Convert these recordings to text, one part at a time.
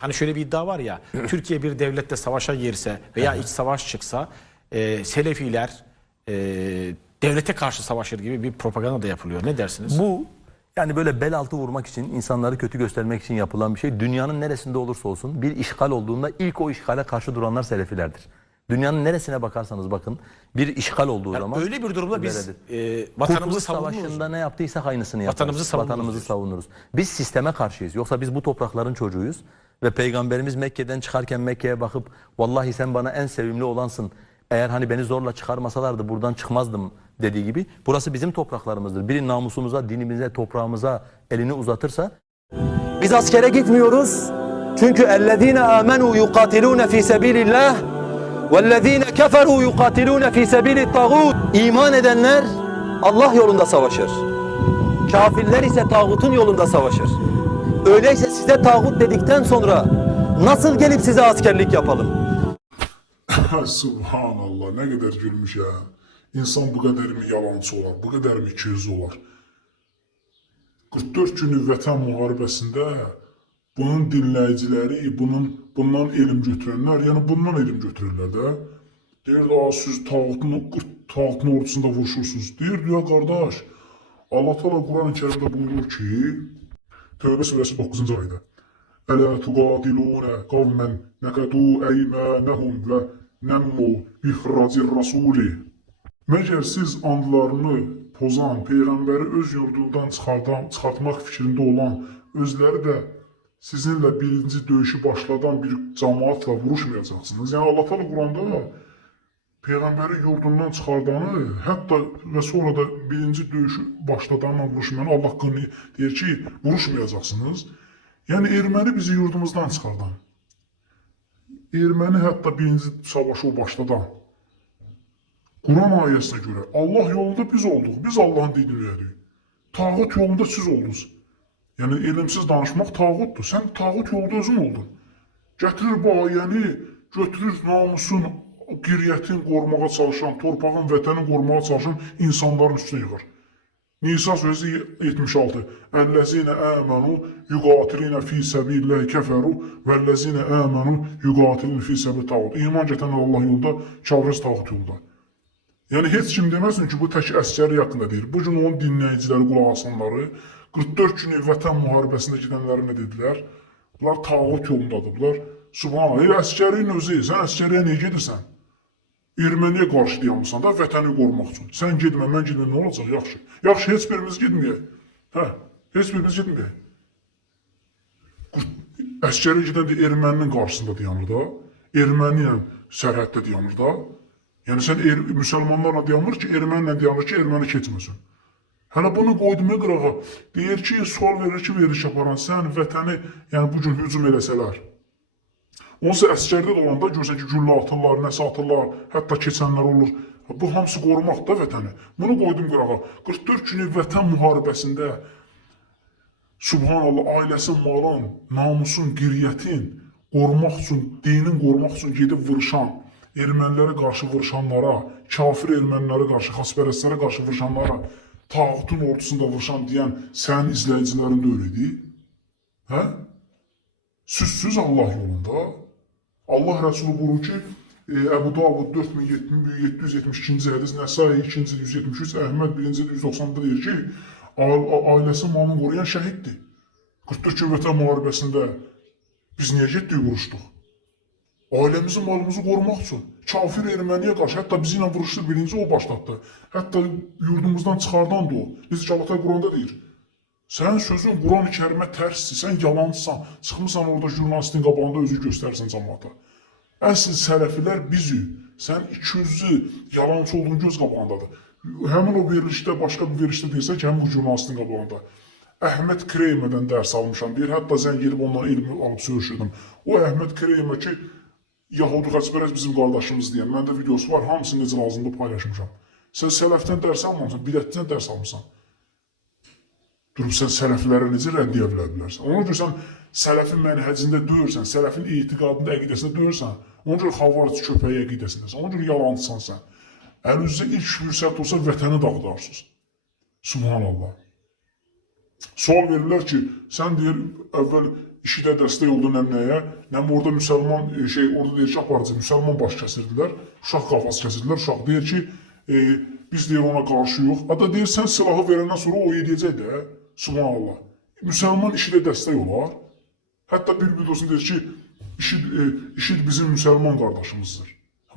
Hani şöyle bir iddia var ya, Türkiye bir devlette savaşa girse veya iç savaş çıksa Selefiler devlete karşı savaşır gibi bir propaganda da yapılıyor. Ne dersiniz? Bu yani böyle bel altı vurmak için, insanları kötü göstermek için yapılan bir şey. Dünyanın neresinde olursa olsun bir işgal olduğunda ilk o işgale karşı duranlar Selefilerdir. Dünyanın neresine bakarsanız bakın bir işgal olduğu zaman. Öyle bir durumda biz vatanımızı Kurtuluş savunuruz. Savaşı'nda ne yaptıysak aynısını yaparız. Vatanımızı savunuruz. Biz sisteme karşıyız. Yoksa biz bu toprakların çocuğuyuz. Ve Peygamberimiz Mekke'den çıkarken Mekke'ye bakıp vallahi sen bana en sevimli olansın. Eğer hani beni zorla çıkarmasalardı buradan çıkmazdım dediği gibi. Burası bizim topraklarımızdır. Biri namusumuza, dinimize, toprağımıza elini uzatırsa. Biz askere gitmiyoruz. Çünkü اَلَّذ۪ينَ آمَنُوا يُقَاتِلُونَ ف۪ي سَب۪يلِ اللّٰهِ وَالَّذ۪ينَ كَفَرُوا يُقَاتِلُونَ ف۪ي سَب۪يلِ الطَّاغُوتِ İman edenler Allah yolunda savaşır. Kafirler ise tağutun yolunda savaşır. Öyleyse size tağut dedikten sonra nasıl gelip size askerlik yapalım? Subhanallah, ne kadar gülmüş ya. İnsan bu kadar mı yalancı olar, bu kadar mı ikiyüzlü olar? 44 günlük vətən müharibəsində bunun dinləyiciləri, bundan elm götürənlər, yəni bundan elm götürürlər də. Deyirlər, siz tağutun ordusunda vuruşursunuz. Deyir, ya qardaş, Allah Teala Quran-ı Kerimdə buyurur ki, Tövbə surəsi 9-cu ayda. Ələ tuqatilunə qavmən nəqədu əymənəhum və nəmmu bixracir rasuli. Məgər siz andlarını pozan, Peyğəmbəri öz yurdundan çıxartmaq fikrində olan, özləri də sizinlə birinci döyüşü başladan bir cəmaatla vuruşmayacaqsınız. Yəni Allah Teala Quranda Peyğəmbəri yurdundan çıxardanı, hətta və sonra da birinci döyüşü başladanla vuruşmayanı Allah qını deyir ki, vuruşmayacaqsınız. Yəni erməni bizi yurdumuzdan çıxardan. Erməni hətta birinci savaşı o başladan. Quran ayəsinə görə Allah yolunda biz olduq, biz Allahın dinini öyrədik. Tağut yolunda siz oldunuz. Yəni elmsiz danışmaq tağutdur. Sən tağut yolunda özün oldun. Gətirir bu ayəni, götürür namusun, qiriyyətin qorumağa çalışan, torpağın, vətənin qorumağa çalışan insanların üstünə yığır. Nisa sözü 76. Əlləzinə əmənu yuqatilinə fi səbilləhi kəfəru vəlləzinə əmənu yuqatilinə fi səbil tağut. İman gətirən Allah yolunda, kafirəs tağut yolunda. Yəni heç kim deməsin ki, bu tək əsgəri haqqında deyir. Bu gün onun dinləyiciləri, qulaq asanları 44 günlük vətən müharibəsində gedənləri nə dedilər? Bunlar tağut yolundadırlar. Subhanallah, əsgərin özü, sən əsgəriyə niyə gedirsən? Erməniyə qarşı dayanmısan da vətəni qorumaq üçün. Sən gedmə, mən gedmə, nə olacaq? Yaxşı. Yaxşı, heç birimiz getməyək. Heç birimiz getməyək. Əskəri gedən də erməninin qarşısında dayanır da. Erməni ilə sərhəddə dayanır da. Yəni sən müsəlmanlarla dayanmır ki, ermənlə dayanır ki, erməni keçməsin. Hələ bunu qoydum qırağa. Deyir ki, sual verir ki, veriş aparan sən vətəni, yəni bu gün hücum eləsələr. Onsa əskərdə də olanda görsə ki, güllə atırlar, nəsə atırlar, hətta keçənlər olur. Bu hamısı qorumaq da vətəni. Bunu qoydum qırağa. 44 günlük vətən müharibəsində Subhanallah, ailəsin, malın, namusun, qiriyyətin qorumaq üçün, dinin qorumaq üçün gedib vuruşan, ermənilərə qarşı vuruşanlara, kafir ermənilərə qarşı, xaspərəstlərə qarşı vuruşanlara, tağutun ordusunda vuruşan deyən sənin izləyicilərin də öyleydi. Hə? Süzsüz Allah yolunda. Allah Resulü buyurur ki, Əbu Davud 4772-ci hədis, Nəsai 2-ci 173, Əhməd 1-ci 190-da deyir ki, ailəsi malını qoruyan şəhiddir. 44 gün vətən müharibəsində biz niyə getdik, vuruşduq? Ailəmizi, malımızı qorumaq üçün. Kafir erməniyə qarşı, hətta bizi ilə vuruşdu, birinci o başlatdı. Hətta yurdumuzdan çıxardan da o. Biz ki, Allah Quranda deyir. Sən sözün Quran-ı Kərimə tərsdir, sən yalancısan, çıxmısan orada jurnalistin qabağında özü göstərsən cəmaata. Əsl sələfilər bizik, sən 200-lü yalancı olduğun göz qabağındadır. Həmin o verilişdə, başqa bir verilişdə deyirsə ki, həmin bu jurnalistin qabağında. Əhməd Kreymədən dərs almışam, deyir, hətta zəng gelib ondan elmi alıb söyüşürdüm. O Əhməd Kreymə ki, Yahudi xəçbərəz bizim qardaşımız deyən, məndə videosu var, hamısını necə lazımda paylaşmışam. Sən sələfdən dərs almamışsan, bidətdən dərs almışsan. Durub sən sələflərə necə rəddiyə bilərsən? Ona görə sən sələfin mənhəcində döyürsən, sələfin etiqadında, əqidəsində döyürsən, ona görə xavaric köpəyi əqidəsindəsən, ona görə yalancısan sən. Əlinizdə ilk fürsət olsa vətəni dağıdarsınız. Subhanallah. Sual verirlər ki, sən deyir, əvvəl işidə dəstək oldun nəyə, nəm orada müsəlman, orada deyir ki, aparıcı, müsəlman baş kəsirdilər, uşaq qafası kəsirdilər, uşaq deyir ki, biz deyir ona qarşı yox. Hatta deyir, sən silahı verəndən sonra o edəcək də, subhanallah. Müsəlman işidə dəstək olar. Hətta bir videosunu deyir ki, işid bizim müsəlman qardaşımızdır.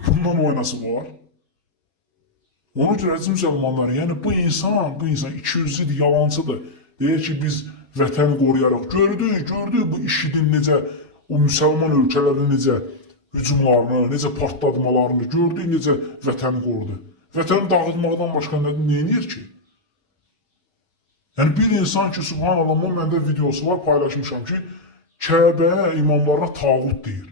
Bundan oynası var. Ona görə əziz müsəlmanlar, yəni bu insan 200-lüdür, yalancıdır. Deyir ki, biz vətəni qoruyaraq. Gördük bu işidin necə, o müsəlman ölkələrinin necə hücumlarını, necə partladmalarını, gördük necə vətəni qorudu. Vətəni dağıtmaqdan başqa nə edir ki? Yəni bir insan ki, subhanallah, məndə videosu var, paylaşmışam ki, Kəbəyə imamlarına tağut deyir.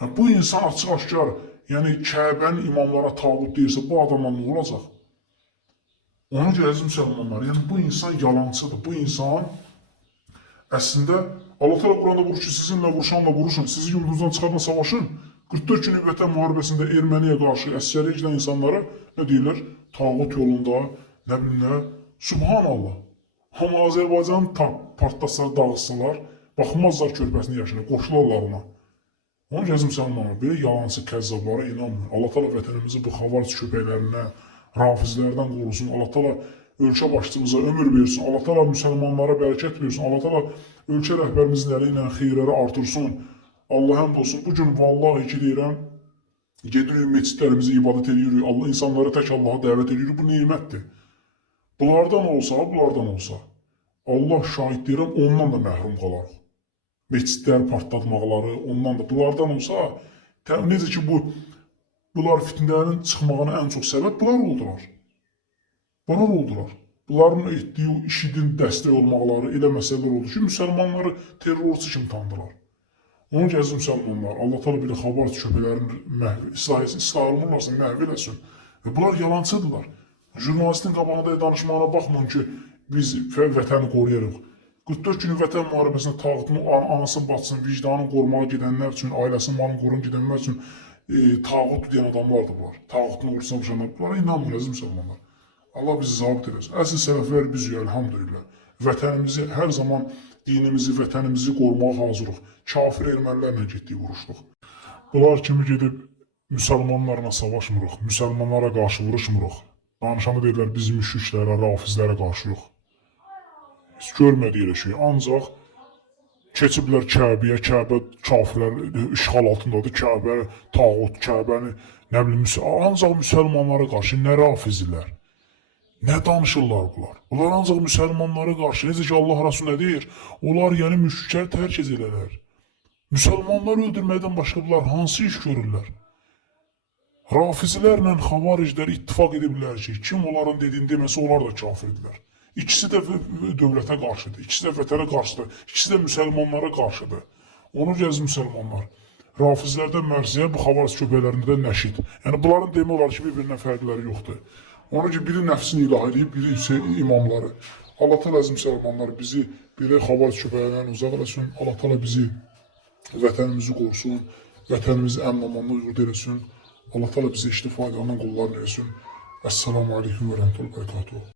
Yəni, bu insan açıq-aşkar, yəni Kəbənin imamlara tağut deyirsə, bu adamla nə olacaq? Ona görə əziz müsəlmanlar, yəni bu insan yalancıdır. Bu insan əslində Allah Teala Quranda vurur ki, sizinlə vuruşanla vuruşun, sizi yurdunuzdan çıxardan savaşın. 44 günlük Vətən müharibəsində Erməniyə qarşı əsgəri icra insanlara nə deyirlər? Tağut yolunda, nə bilim nə? Subhanallah. Amma Azərbaycanın partlaslar, dağıtsalar, baxmazlar körpəsinin yaşına, qoşularlar ona. Ona görə əziz müsəlmanlar, belə yalancı kəzzablara inanmır. Allah Teala vətənimizi bu xavaric köpəklərinə, rafizlərdən qorusun. Allah Teala ölkə başçımıza ömür versin. Allah Teala müsəlmanlara bərəkət versin. Allah Teala ölkə rəhbərimizin əli ilə xeyrləri artırsın. Allah həmd olsun. Bugün vallahi ki deyirəm, gedirik meçidlərimizi ibadət edirik. Allah insanları tək Allaha dəvət edirik. Bu nimətdir. Bunlardan olsa, Allah şahid deyirəm, ondan da məhrum qalarıq. Meçidlər partlatmaqları, ondan da. Bunlardan olsa, necə ki bunlar fitnələrin çıxmağına ən çox səbəb bunlar oldular. Bunlar oldular. Bunların etdiyi işidin dəstək olmaqları elə məsələlər oldu ki, müsəlmanları terrorçu kimi tanıdılar. Onun gəzim müsəlmanlar, Allah Teala bir xavaric köpəklərin islah olunurlarsa məhv eləsin. Bunlar yalancıdırlar. Jurnalistin qabağında danışmağına baxmayın ki, biz vətəni qoruyarıq. 44 günlük vətən müharibəsində tağutunu, anasını, bacısını, vicdanını qorumağa gedənlər üçün, ailəsinin malını qorun gedənlər üçün tağut deyən adamlardır bunlar. Tağutunu uğursuna vuruşanlar. Bunlara inanmır əziz müsəlmanlar. Allah bizi zabit eləsin. Əsl sələflər bizik, elhamdülillah. Vətənimizi, hər zaman dinimizi, vətənimizi qorumağa hazırıq. Kafir ermənilərlə getdik, vuruşduq. Bunlar kimi gedib müsəlmanlarla savaşmırıq, müsəlmanlara qarşı vuruşmuruq. Danışanda deyirlər, biz müşriklərə, rafizlərə qarşıyıq. Heç görmədik elə şey. Ancaq keçiblər Kəbəyə, Kəbə kafirlər işğal altındadır, Kəbə, tağut, Kəbəni, nə bilim, ancaq müsəlmanlara qarşı nə rafizlər, nə danışırlar bunlar. Bunlar ancaq müsəlmanlara qarşı, necə ki Allah Rasulü nə deyir? Onlar yəni müşrikləri tərk edərlər. Müsəlmanları öldürməkdən başqa bunlar hansı iş görürlər? Rafizlərlə xavariclər ittifaq ediblər ki, kim onların dediyini deməsə onlar da kafirdirlər. İkisi də dövlətə qarşıdır, ikisi də vətənə qarşıdır, ikisi də müsəlmanlara qarşıdır. Onu gəz müsəlmanlar. Rafizlərdən mərziyə, bu xavaric köpəklərində də nəşid. Yəni bunların demək olar ki, bir-birindən fərqləri yoxdur. Ona ki, biri nəfsini ilah edib, biri imamları. Allah Teala əziz müsəlmanlar bizi belə xavaric köpəklərdən uzaq eləsin. Allah Teala bizi, vətənimizi qorusun, vətənimizi əmin-amanlı yurd eləsin. Allah Teala bizi iştifadədən qullarını eləsin. Esselamu aleyküm və rəhmətullahi və bərəkatuhu.